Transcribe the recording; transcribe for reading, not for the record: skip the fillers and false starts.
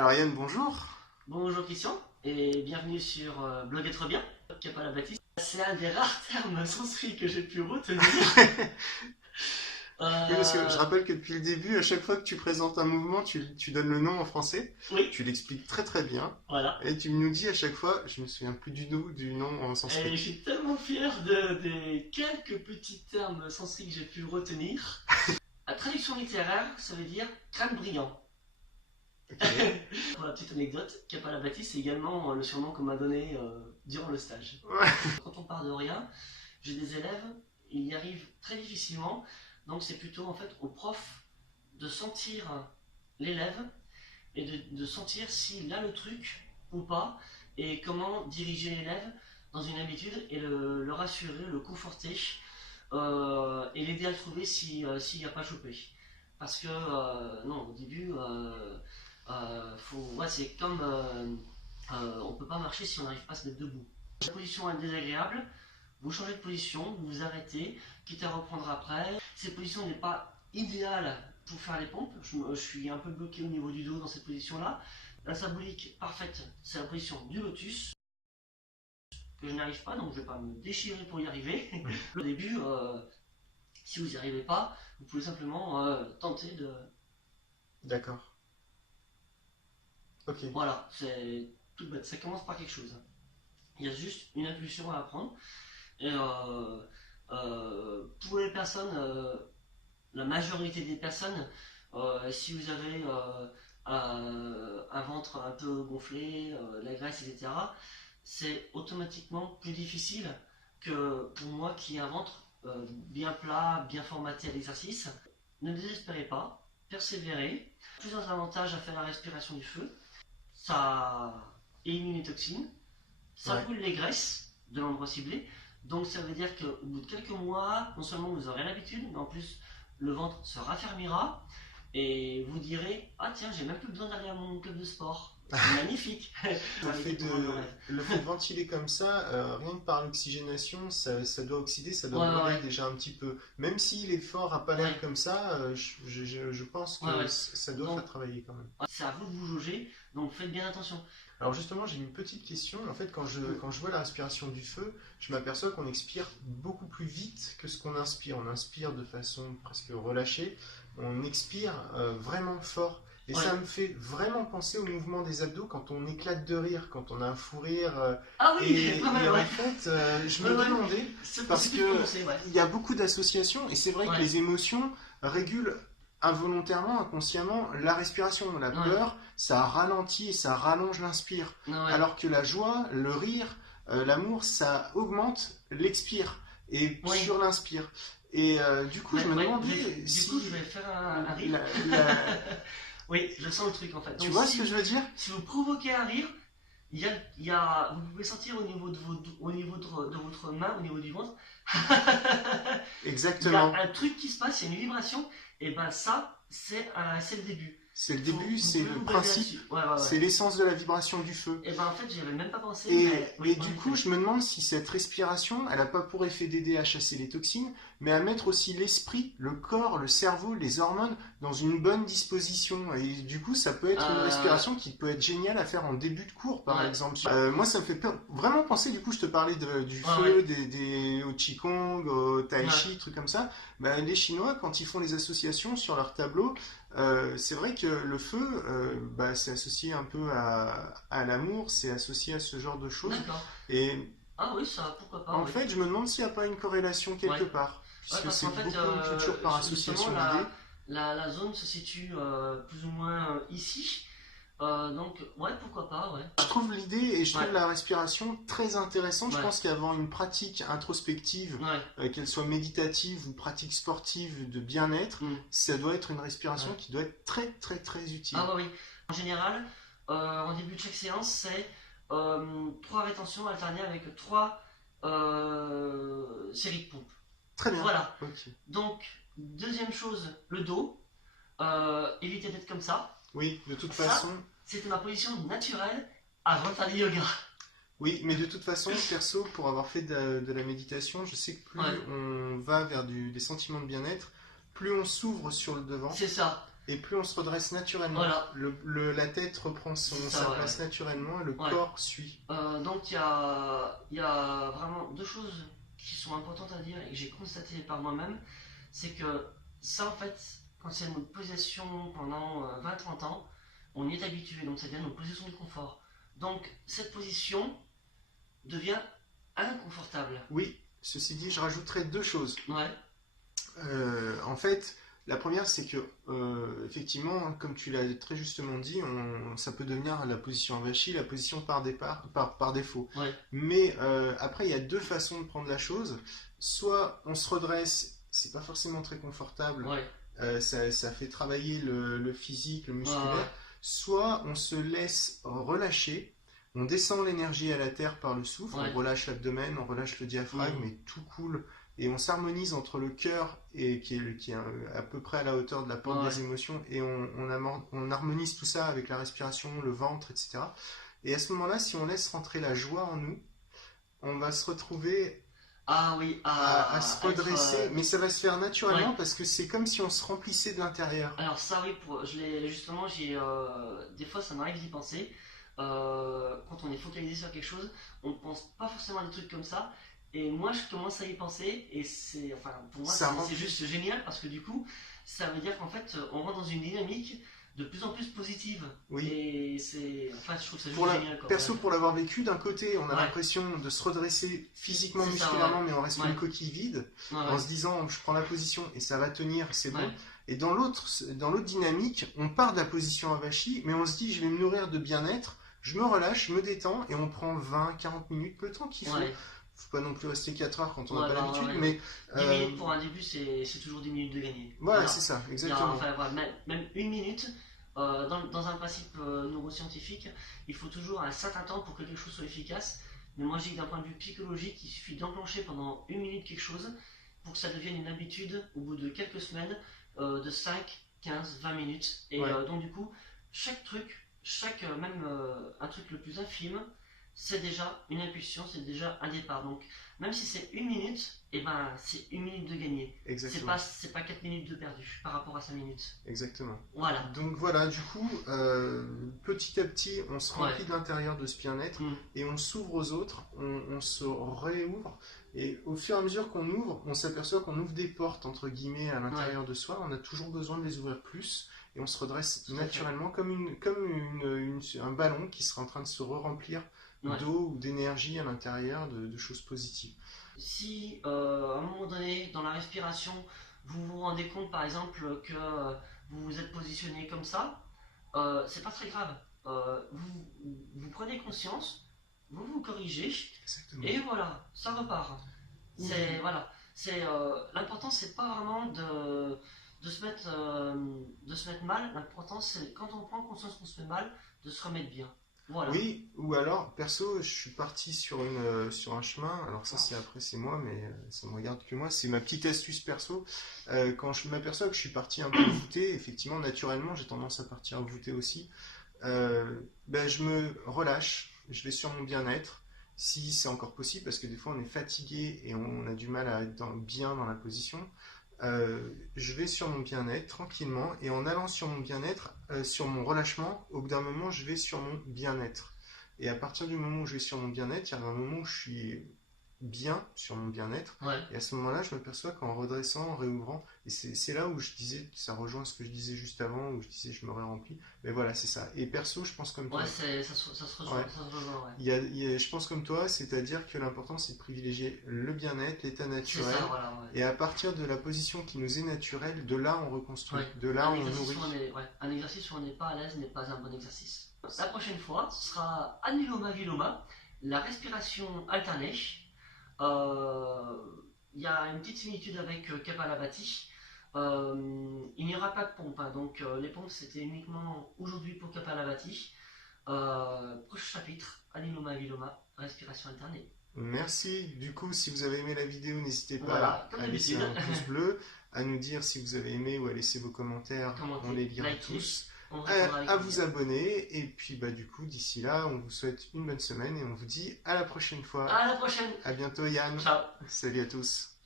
Alors Yann, bonjour. Bonjour Christian et bienvenue sur Blog Être Bien, Capala Baptiste. C'est un des rares termes sanskrit que j'ai pu retenir. Oui, parce que je Euh, rappelle que depuis le début, à chaque fois que tu présentes un mouvement, tu donnes le nom en français, oui, tu l'expliques très très bien, voilà. et tu nous dis à chaque fois, je me souviens plus du nom en Et je sanskrit. suis tellement fier des quelques petits termes sanskrit que j'ai pu retenir. La traduction littéraire, ça veut dire crâne brillant. Ok. Pour la petite anecdote, Capala Baptiste, c'est également le surnom qu'on m'a donné durant le stage. Ouais. Quand on part de rien, j'ai des élèves, ils y arrivent très difficilement, donc c'est plutôt en fait au prof de sentir l'élève et de sentir s'il a le truc ou pas et comment diriger l'élève dans une habitude et le rassurer, le conforter et l'aider à le trouver s'il n'y a pas chopé. Parce que non, au début, ouais, c'est comme on peut pas marcher si on n'arrive pas à se mettre debout. La position est désagréable, vous changez de position, vous vous arrêtez, quitte à reprendre après. Cette position n'est pas idéale pour faire les pompes. Je suis un peu bloqué au niveau du dos dans cette position-là. La symbolique parfaite, c'est la position du lotus, que je n'arrive pas, donc je ne vais pas me déchirer pour y arriver. Au début, si vous n'y arrivez pas, vous pouvez simplement tenter de... D'accord. Ok. Voilà, c'est tout bête, ça commence par quelque chose. Il y a juste une impulsion à apprendre. Et pour les personnes, la majorité des personnes, si vous avez un ventre un peu gonflé, la graisse, etc., c'est automatiquement plus difficile que pour moi qui ai un ventre bien plat, bien formaté à l'exercice. Ne désespérez pas, persévérez. Plusieurs avantages à faire la respiration du feu. Ça élimine les toxines, ça Ouais. brûle les graisses de l'endroit ciblé. Donc ça veut dire qu'au bout de quelques mois, non seulement vous aurez l'habitude, mais en plus le ventre se raffermira et vous direz ah tiens, j'ai même plus besoin d'aller à mon club de sport. C'est magnifique. Le Réalité fait pour moi de de, rêve. le fait de ventiler comme ça, rien que par l'oxygénation, ça doit oxyder, ça doit Ouais, ouais, brûler ouais. déjà un petit peu. Même si l'effort n'a pas Ouais, l'air comme ça, je pense ouais, que ouais. ça doit faire Donc travailler quand même. c'est à vous de vous jauger, donc faites bien attention. Alors justement, j'ai une petite question. En fait, quand je vois la respiration du feu, je m'aperçois qu'on expire beaucoup plus vite que ce qu'on inspire. On inspire de façon presque relâchée, on expire vraiment fort. Et Ouais. ça me fait vraiment penser au mouvement des abdos quand on éclate de rire, quand on a un fou rire. Ah oui, pas Et mal, en ouais. fait, je Ouais, me ouais. demandais, parce C'est plus que prononcé, ouais. il y a beaucoup d'associations, et c'est vrai que Ouais, les émotions régulent involontairement, inconsciemment, la respiration. La ouais, peur, ça ralentit et ça rallonge l'inspire. ouais. Alors que la joie, le rire, l'amour, ça augmente l'expire et Oui. sur l'inspire. Et du coup, Ouais, je me ouais, demandais du coup, je si vais faire un rire. la- la- Oui, je sens le truc en fait. tu Donc, vois ce que je veux dire? si vous provoquez un rire, vous pouvez sentir au niveau au niveau de votre main, au niveau du ventre, il y a Exactement. un truc qui se passe, il y a une vibration, et ben ça, c'est le début. C'est le début, Vous c'est pouvez le vous baser principe, là-dessus. Ouais, ouais, ouais. c'est l'essence de la vibration du feu. Et ben en fait, j'y avais même pas pensé, Et, mais et oui, en du coup, effet. je me demande si cette respiration, elle n'a pas pour effet d'aider à chasser les toxines, mais à mettre aussi l'esprit, le corps, le cerveau, les hormones dans une bonne disposition. Et du coup, ça peut être une Euh, respiration qui peut être géniale à faire en début de cours, par ouais, exemple. Moi, ça me fait vraiment penser, du coup, je te parlais du ouais, ouais, feu, au Qigong, au Tai ouais. Chi, trucs comme ça. Ben, les Chinois, quand ils font les associations sur leur tableau, c'est vrai que le feu, bah, c'est associé un peu à l'amour, c'est associé à ce genre de choses. D'accord. Et Ah oui, ça, pourquoi pas, en oui. fait, je me demande s'il n'y a pas une corrélation Ouais. quelque part, Ouais, puisque parce qu'en c'est fait, beaucoup une culture par justement, association d'idées. la zone se situe plus ou moins ici. Donc, ouais, pourquoi pas, ouais. Je trouve l'idée et je trouve Ouais, la respiration très intéressante. Je ouais, pense qu'avant une pratique introspective, ouais. qu'elle soit méditative ou pratique sportive de bien-être, Hmm, ça doit être une respiration ouais. qui doit être très très très utile. Ah, ouais, oui. En général, en début de chaque séance, c'est 3 rétentions alternées avec 3 séries de pompes. Très bien. Voilà. Ok. Donc, deuxième chose, le dos. Évitez d'être comme ça. Oui, de toute Ça, façon, c'était ma position naturelle avant de faire du yoga. oui, mais de toute façon, perso, pour avoir fait de la méditation, je sais que plus Ouais, on va vers des sentiments de bien-être, plus on s'ouvre sur le devant. c'est ça. et plus on se redresse naturellement. Voilà. La tête reprend sa place naturellement et le corps suit. Donc il y a vraiment deux choses qui sont importantes à dire et que j'ai constaté par moi-même. C'est que ça, en fait, quand c'est notre position pendant 20-30 ans, on y est habitué, donc ça devient notre position de confort. Donc cette position devient inconfortable. Oui, ceci dit, je rajouterais deux choses. Ouais. En fait, la première, c'est que, effectivement, comme tu l'as très justement dit, ça peut devenir la position avachie, la position par défaut. Ouais. Mais après, il y a deux façons de prendre la chose. Soit on se redresse, c'est pas forcément très confortable, ça fait travailler le physique, le musculaire. Soit on se laisse relâcher, on descend l'énergie à la terre par le souffle, on relâche l'abdomen, on relâche le diaphragme et tout coule. Et on s'harmonise entre le cœur qui est à peu près à la hauteur de la porte des émotions, et on harmonise tout ça avec la respiration, le ventre, etc. Et à ce moment-là, si on laisse rentrer la joie en nous, on va se retrouver à se redresser, mais ça va se faire naturellement parce que c'est comme si on se remplissait de l'intérieur. Alors ça oui, des fois ça m'arrive d'y penser. Quand on est focalisé sur quelque chose, on ne pense pas forcément à des trucs comme ça. Et moi, je commence à y penser, et pour moi, c'est juste génial parce que du coup, ça veut dire qu'en fait, on rentre dans une dynamique de plus en plus positive. Oui. Et je trouve ça juste génial. Perso, pour l'avoir vécu, d'un côté, on a l'impression de se redresser physiquement, musculairement, mais on reste une coquille vide, en se disant, je prends la position et ça va tenir, c'est bon. Et dans l'autre dynamique, on part de la position avachie, mais on se dit, je vais me nourrir de bien-être, je me relâche, je me détends, et on prend 20-40 minutes, le temps qu'il faut. Faut pas non plus rester 4 heures quand on n'a pas l'habitude, mais... 10 minutes pour un début, c'est toujours 10 minutes de gagner. Voilà, c'est ça, exactement. Même une minute, dans un principe neuroscientifique, il faut toujours un certain temps pour que quelque chose soit efficace. Mais moi, je dis que d'un point de vue psychologique, il suffit d'enclencher pendant une minute quelque chose pour que ça devienne une habitude au bout de quelques semaines, de 5, 15, 20 minutes. Et donc du coup, chaque truc, même un truc le plus infime, c'est déjà une impulsion, c'est déjà un départ. Donc, même si c'est une minute, c'est une minute de gagné. Exactement. C'est pas 4 minutes de perdu par rapport à 5 minutes. Exactement. Voilà. Donc voilà, du coup, petit à petit, on se remplit de l'intérieur de ce bien-être et on s'ouvre aux autres, on se réouvre. Et au fur et à mesure qu'on ouvre, on s'aperçoit qu'on ouvre des portes, entre guillemets, à l'intérieur de soi. On a toujours besoin de les ouvrir plus. Et on se redresse naturellement comme un ballon qui sera en train de se remplir d'eau ou d'énergie à l'intérieur de choses positives. Si à un moment donné dans la respiration vous vous rendez compte par exemple que vous vous êtes positionné comme ça, c'est pas très grave. Vous prenez conscience, vous vous corrigez. Exactement. Et voilà, ça repart. L'important c'est pas vraiment de se mettre mal. L'important c'est quand on prend conscience qu'on se met mal, de se remettre bien. Voilà. Oui, ou alors, perso, je suis parti sur un chemin, alors ça c'est moi, mais ça me regarde que moi, c'est ma petite astuce perso. Quand je m'aperçois que je suis parti un peu voûté, effectivement, naturellement, j'ai tendance à partir voûté aussi, je me relâche, je vais sur mon bien-être, si c'est encore possible, parce que des fois on est fatigué et on a du mal à être bien dans la position. Je vais sur mon bien-être tranquillement, et en allant sur mon bien-être, sur mon relâchement, au bout d'un moment je vais sur mon bien-être, et à partir du moment où je vais sur mon bien-être, il y a un moment où je suis bien sur mon bien-être, et à ce moment-là je m'aperçois qu'en redressant, en réouvrant, et c'est là où je disais, ça rejoint ce que je disais juste avant, où je disais je me remplis, mais voilà, c'est ça. Et perso, je pense comme toi. Ça se rejoint. Je pense comme toi, c'est-à-dire que l'important c'est de privilégier le bien-être, l'état naturel, et à partir de la position qui nous est naturelle, de là on reconstruit, de là on nourrit. Un exercice où on n'est pas à l'aise n'est pas un bon exercice. La prochaine fois, ce sera Anuloma Viloma, la respiration alternée. Il y a une petite similitude avec Kapalabhati. Il n'y aura pas de pompe, donc les pompes c'était uniquement aujourd'hui pour Kapalabhati. Prochain chapitre, Anuloma Viloma, respiration alternée. Merci. Du coup, si vous avez aimé la vidéo, n'hésitez pas à laisser un pouce bleu, à nous dire si vous avez aimé ou à laisser vos commentaires. On les lira tous. À vous abonner, et puis du coup d'ici là on vous souhaite une bonne semaine et on vous dit à la prochaine fois. À la prochaine. À bientôt Yann. Ciao. Salut à tous.